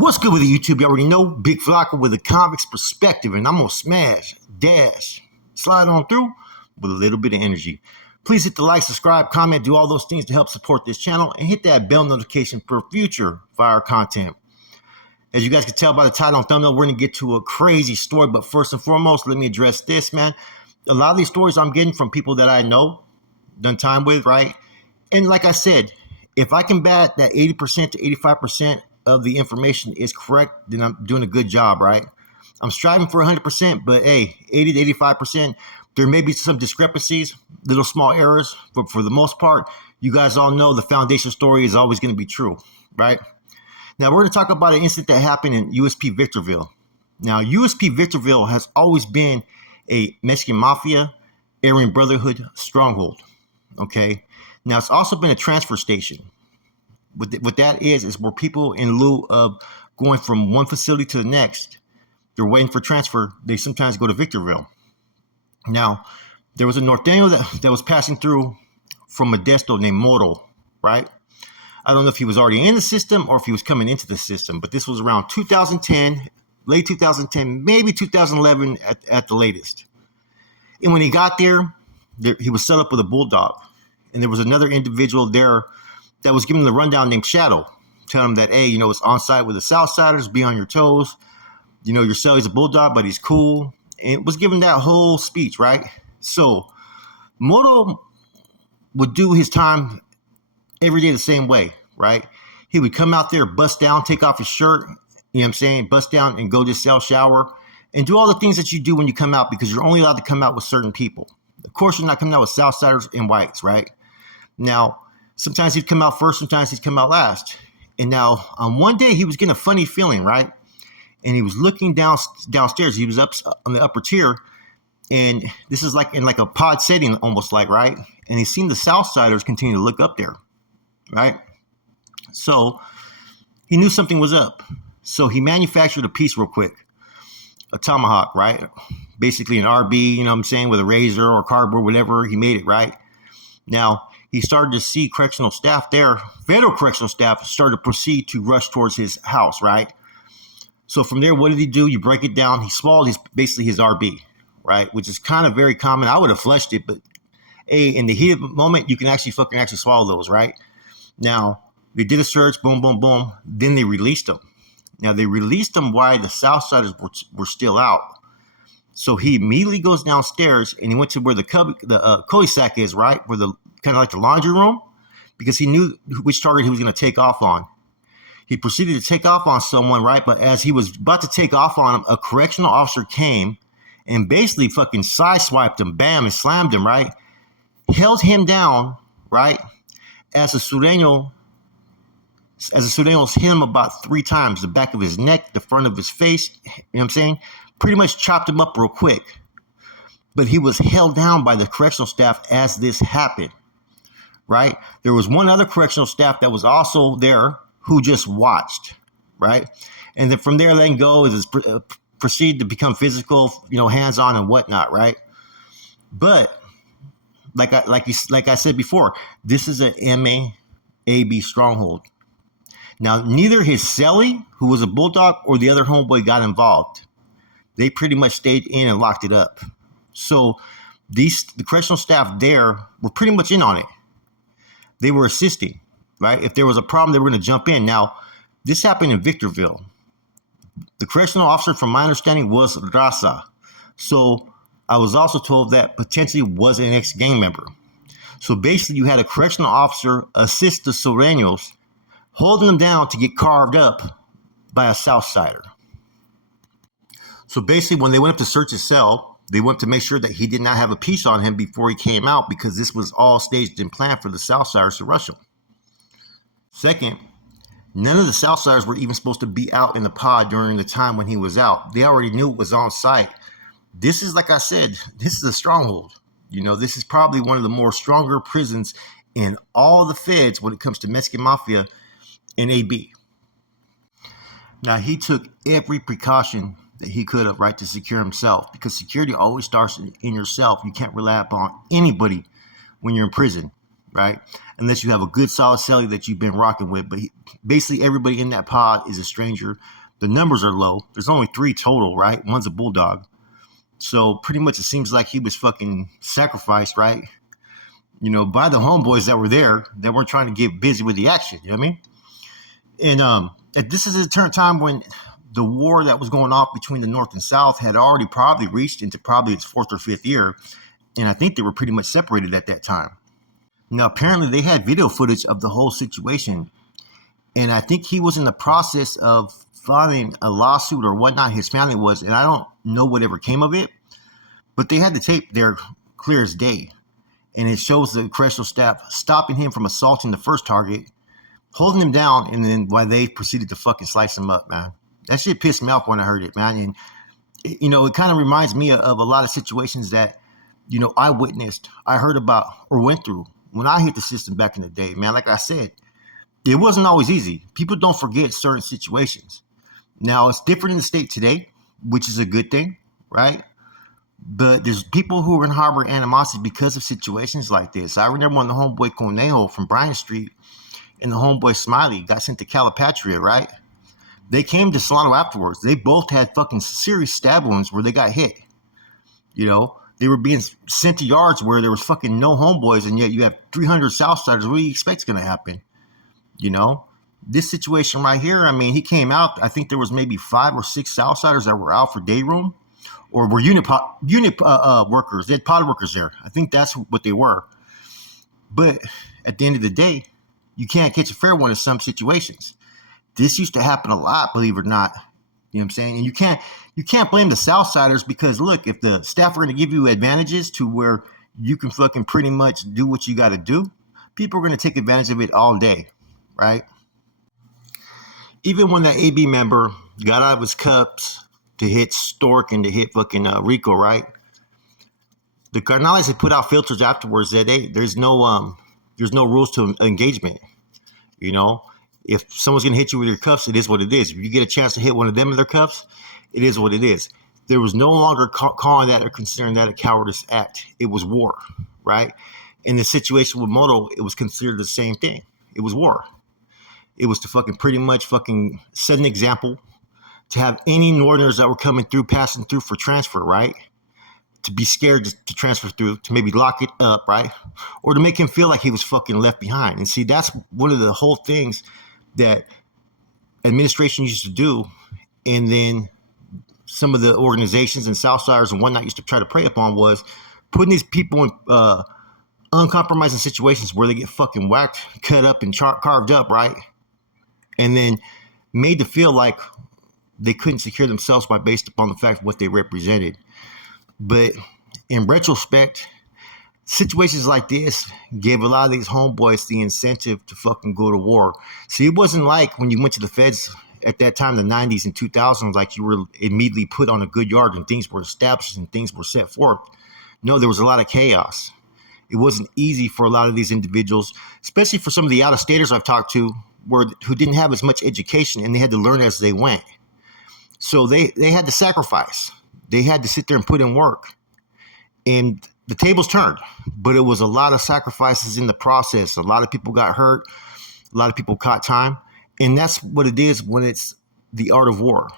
What's good with the YouTube? You already know, Big Flocka with a convict's perspective, and I'm gonna smash, dash, slide on through with a little bit of energy. Please hit the like, subscribe, comment, do all those things to help support this channel, and hit that bell notification for future fire content. As you guys can tell by the title and thumbnail, we're gonna get to a crazy story, but first and foremost, let me address this, man. A lot of these stories I'm getting from people that I know, done time with, right? And like I said, if I can bat that 80% to 85% of the information is correct, then I'm doing a good job, right? I'm striving for 100%, but hey, 80 to 85%, there may be some discrepancies, little small errors, but for the most part, you guys all know the foundation story is always going to be true, right? Now, we're going to talk about an incident that happened in Usp-Victorville. Now, Usp-Victorville has always been a Mexican Mafia, Aryan Brotherhood stronghold, okay? Now, it's also been a transfer station. What that is where people, in lieu of going from one facility to the next, they're waiting for transfer, they sometimes go to Victorville. Now, there was a Norteno that was passing through from Modesto named Moro, right? I don't know if he was already in the system or if he was coming into the system, but this was around 2010, late 2010, maybe 2011 at the latest. And when he got there, he was set up with a bulldog. And there was another individual there that was giving the rundown named Shadow, telling him that, hey, it's on site with the Southsiders, be on your toes. Your celly's a bulldog, but he's cool. And was giving that whole speech, right? So Moto would do his time every day the same way, right? He would come out there, bust down, take off his shirt, bust down and go to cell, shower, and do all the things that you do when you come out, because you're only allowed to come out with certain people. Of course, you're not coming out with Southsiders and whites, right? Now, sometimes he'd come out first, sometimes he'd come out last. And now, on one day, he was getting a funny feeling, right? And he was looking downstairs. He was up on the upper tier, and this is like in like a pod setting, almost like, right? And he's seen the Southsiders continue to look up there, right? So he knew something was up. So he manufactured a piece real quick, a tomahawk, right? Basically an RB, with a razor or cardboard, whatever. He made it, right? Now, he started to see correctional staff there, federal correctional staff, started to proceed to rush towards his house, right? So from there, what did he do? You break it down. He swallowed basically his RB, right? Which is kind of very common. I would have flushed it, but hey, in the heat of the moment, you can actually swallow those, right? Now, they did a search, boom, boom, boom. Then they released him. Now, they released him while the Southsiders were still out. So he immediately goes downstairs and he went to where the cul-de-sac is, right? Where the kind of like the laundry room, because he knew which target he was going to take off on. He proceeded to take off on someone, right? But as he was about to take off on him, a correctional officer came and basically fucking sideswiped him, bam, and slammed him, right? Held him down, right? As a Surenos hit him about 3 times, the back of his neck, the front of his face, pretty much chopped him up real quick. But he was held down by the correctional staff as this happened, right? There was one other correctional staff that was also there who just watched, right? And then from there, letting go is proceed to become physical, hands-on and whatnot, right? But like I said before, this is an MAAB stronghold. Now, neither his celly, who was a bulldog, or the other homeboy got involved. They pretty much stayed in and locked it up. So the correctional staff there were pretty much in on it. They were assisting, right? If there was a problem, they were going to jump in. Now, this happened in Victorville. The correctional officer, from my understanding, was Raza. So I was also told that potentially was an ex-gang member. So basically, you had a correctional officer assist the Surenos, holding them down to get carved up by a Southsider. So basically, when they went up to search his cell, they went to make sure that he did not have a piece on him before he came out, because this was all staged and planned for the Southsiders to rush him. Second, none of the Southsiders were even supposed to be out in the pod during the time when he was out. They already knew it was on site. This is, like I said, this is a stronghold. This is probably one of the more stronger prisons in all the feds when it comes to Mexican Mafia and AB. Now, he took every precaution that he could have, right, to secure himself, because security always starts in yourself. You can't rely upon anybody when you're in prison, right? Unless you have a good solid celly that you've been rocking with. But basically everybody in that pod is a stranger. The numbers are low. There's only 3 total, right? One's a bulldog. So pretty much it seems like he was fucking sacrificed, right? By the homeboys that were there that weren't trying to get busy with the action. You know what I mean? And this is a time when the war that was going off between the North and South had already probably reached into probably its 4th or 5th year. And I think they were pretty much separated at that time. Now, apparently they had video footage of the whole situation. And I think he was in the process of filing a lawsuit or whatnot, his family was, and I don't know whatever came of it. But they had the tape there clear as day. And it shows the correctional staff stopping him from assaulting the first target, holding him down, and then while they proceeded to fucking slice him up, man. That shit pissed me off when I heard it, man. And, it kind of reminds me of a lot of situations that, I witnessed, I heard about, or went through when I hit the system back in the day, man. Like I said, it wasn't always easy. People don't forget certain situations. Now, it's different in the state today, which is a good thing, right? But there's people who are in harbor animosity because of situations like this. I remember when the homeboy Conejo from Bryant Street and the homeboy Smiley got sent to Calipatria, right? They came to Solano afterwards. They both had fucking serious stab wounds where they got hit. They were being sent to yards where there was fucking no homeboys, and yet you have 300 Southsiders. What do you expect is going to happen? This situation right here, I mean, he came out. I think there was maybe 5 or 6 Southsiders that were out for day room or were unit workers. They had pod workers there. I think that's what they were. But at the end of the day, you can't catch a fair one in some situations. This used to happen a lot, believe it or not. You know what I'm saying? And you can't blame the Southsiders because, look, if the staff are going to give you advantages to where you can fucking pretty much do what you got to do, people are going to take advantage of it all day, right? Even when that AB member got out of his cups to hit Stork and to hit fucking Rico, right? The Carnales had put out filters afterwards that there's no rules to engagement. If someone's going to hit you with your cuffs, it is what it is. If you get a chance to hit one of them in their cuffs, it is what it is. There was no longer calling that or considering that a cowardice act. It was war, right? In the situation with Moto, it was considered the same thing. It was war. It was to fucking pretty much fucking set an example to have any Northerners that were coming through, passing through for transfer, right? To be scared to transfer through, to maybe lock it up, right? Or to make him feel like he was fucking left behind. And see, that's one of the whole things that administration used to do, and then some of the organizations and Southsiders and whatnot used to try to prey upon was putting these people in uncompromising situations where they get fucking whacked, cut up, and carved up, right? And then made to feel like they couldn't secure themselves based upon the fact of what they represented. But in retrospect, situations like this gave a lot of these homeboys the incentive to fucking go to war. See, it wasn't like when you went to the feds at that time, the 90s and 2000s, like you were immediately put on a good yard and things were established and things were set forth. No, there was a lot of chaos. It wasn't easy for a lot of these individuals, especially for some of the out-of-staters I've talked to who didn't have as much education and they had to learn as they went. So they had to sacrifice. They had to sit there and put in work. And the tables turned, but it was a lot of sacrifices in the process. A lot of people got hurt. A lot of people caught time. And that's what it is when it's the art of war,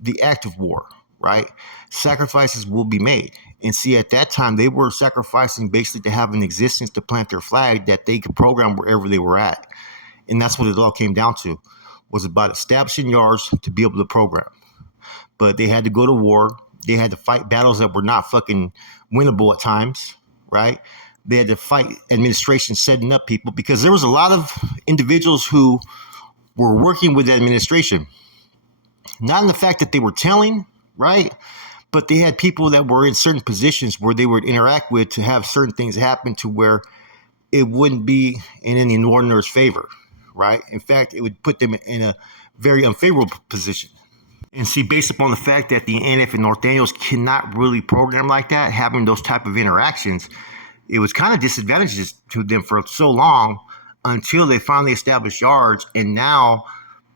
the act of war, right? Sacrifices will be made. And see, at that time, they were sacrificing basically to have an existence to plant their flag that they could program wherever they were at. And that's what it all came down to, was about establishing yards to be able to program. But they had to go to war. They had to fight battles that were not fucking winnable at times, right? They had to fight administration setting up people because there was a lot of individuals who were working with the administration. Not in the fact that they were telling, right? But they had people that were in certain positions where they would interact with to have certain things happen to where it wouldn't be in any Northerner's favor, right? In fact, it would put them in a very unfavorable position. And see, based upon the fact that the NF and Nortenos cannot really program like that, having those type of interactions, it was kind of disadvantageous to them for so long until they finally established yards. And now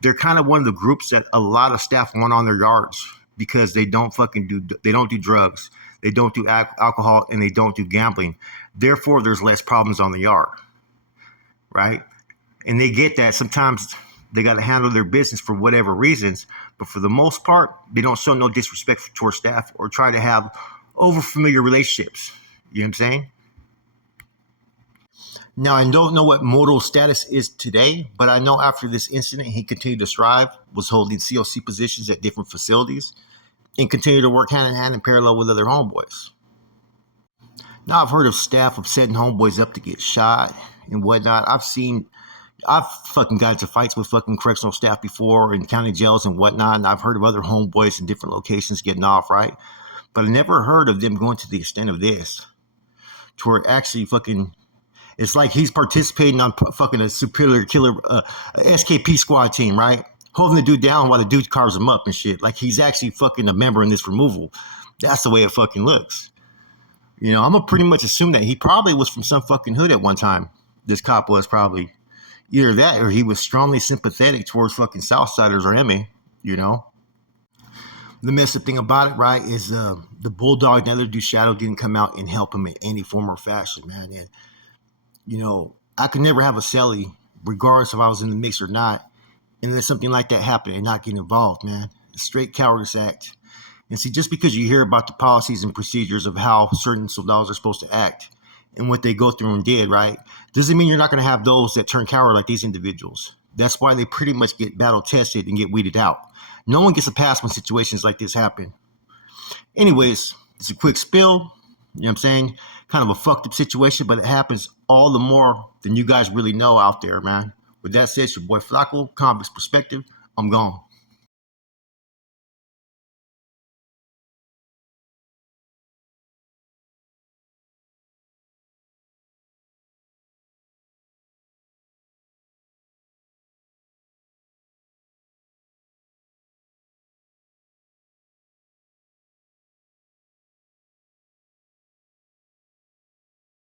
they're kind of one of the groups that a lot of staff want on their yards because they don't do drugs, they don't do alcohol, and they don't do gambling. Therefore, there's less problems on the yard. right? And they get that sometimes they got to handle their business for whatever reasons, but for the most part, they don't show no disrespect towards staff or try to have over familiar relationships. You know what I'm saying? Now, I don't know what Moto's status is today, but I know after this incident, he continued to strive, was holding COC positions at different facilities, and continued to work hand in hand in parallel with other homeboys. Now, I've heard of staff of setting homeboys up to get shot and whatnot. I've fucking got into fights with fucking correctional staff before in county jails and whatnot, and I've heard of other homeboys in different locations getting off, right? But I never heard of them going to the extent of this, to where actually fucking, it's like he's participating on fucking a superior killer, SKP squad team, right? Holding the dude down while the dude carves him up and shit. Like he's actually fucking a member in this removal. That's the way it fucking looks. You know, I'm gonna pretty much assume that he probably was from some fucking hood at one time. This cop was probably either that or he was strongly sympathetic towards fucking Southsiders or MA, you know. The messed up thing about it, right, is the Bulldog and other dude Shadow didn't come out and help him in any form or fashion, man. And, you know, I could never have a celly, regardless if I was in the mix or not, unless something like that happened and not get involved, man. A straight cowardice act. And see, just because you hear about the policies and procedures of how certain soldados are supposed to act and what they go through and did, right, doesn't mean you're not going to have those that turn coward like these individuals. That's why they pretty much get battle tested and get weeded out. No one gets a pass when situations like this happen. Anyways, it's a quick spill. You know what I'm saying? Kind of a fucked up situation, but it happens all the more than you guys really know out there, man. With that said, it's your boy Flacco, Convict's Perspective. I'm gone.